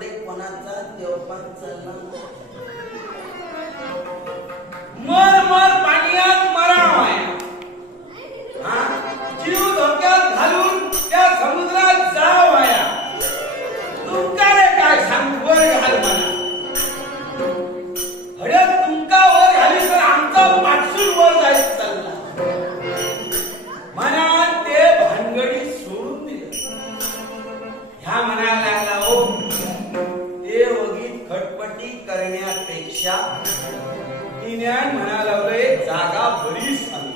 पुढे कोणाचा देवपान चालला पेक्षा इन्यान म्हणा लागलोय जागा बरीच सांग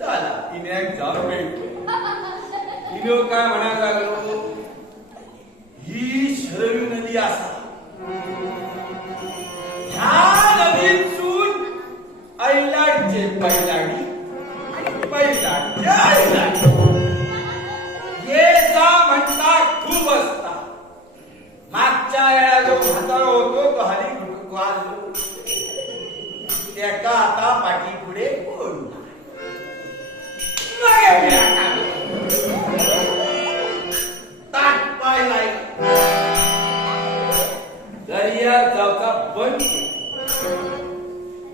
झाला. इन्याक जाऊ मिळतो इनो काय म्हणायला लागलो? ही शरवी नदी असा. ह्या नदीतून ऐलाटचे जे पहिला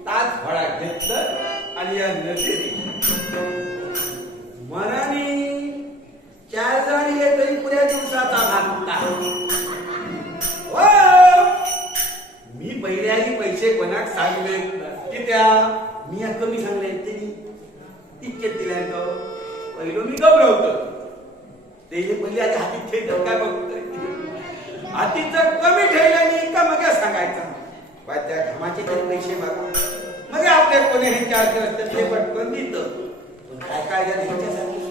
तास फळा घेतलं आणि या नदीत मनाने चार जण ये तरी पुऱ्या दिवसाचा भागता हो. मी पहिल्याही पैसे कोणाक सांगले की त्या मी या कमी सांगले त्यांनी. इतके तो हो. पहिलो मी गबरवतो ते पहिले आधी हातीत ठेवतात काय बघतोय? हातीच कमी ठेवल्याने का मग सांगायचं. बा त्या घामाचे तरी पैसे बघा मग आपल्या कोणी हे चार दिवस तर ते पटकन देत? पण काय काय झालं ह्यांच्यासाठी?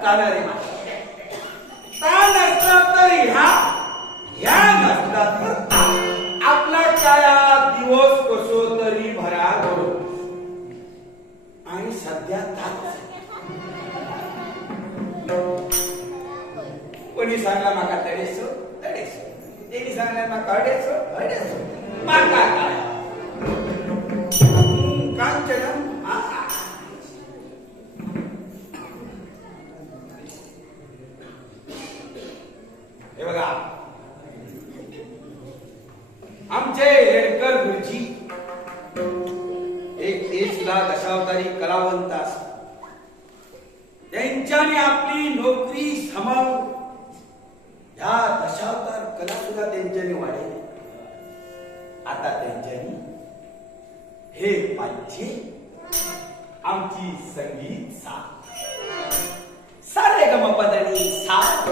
असं खूप कानारे ता नसला तर ह्या ह्या नसला तर आपला काळा दिवस कसो तरी भरा करो आणि सध्या कोणी सांगला माका तडेसो? तडेसो. त्यांनी सांगला माका अडेसो? अडेसो. माका काय? हेडकर गुरुजी। एक देशला दशावतारी कलावंत असतात त्यांच्याने आपली नोकरी समावून ह्या दशावतार कला सुद्धा त्यांच्याने वाढेल. आता त्यांच्यानी हे पाहिजे आमची संगीत साथ. सारे गमपदानी साथ.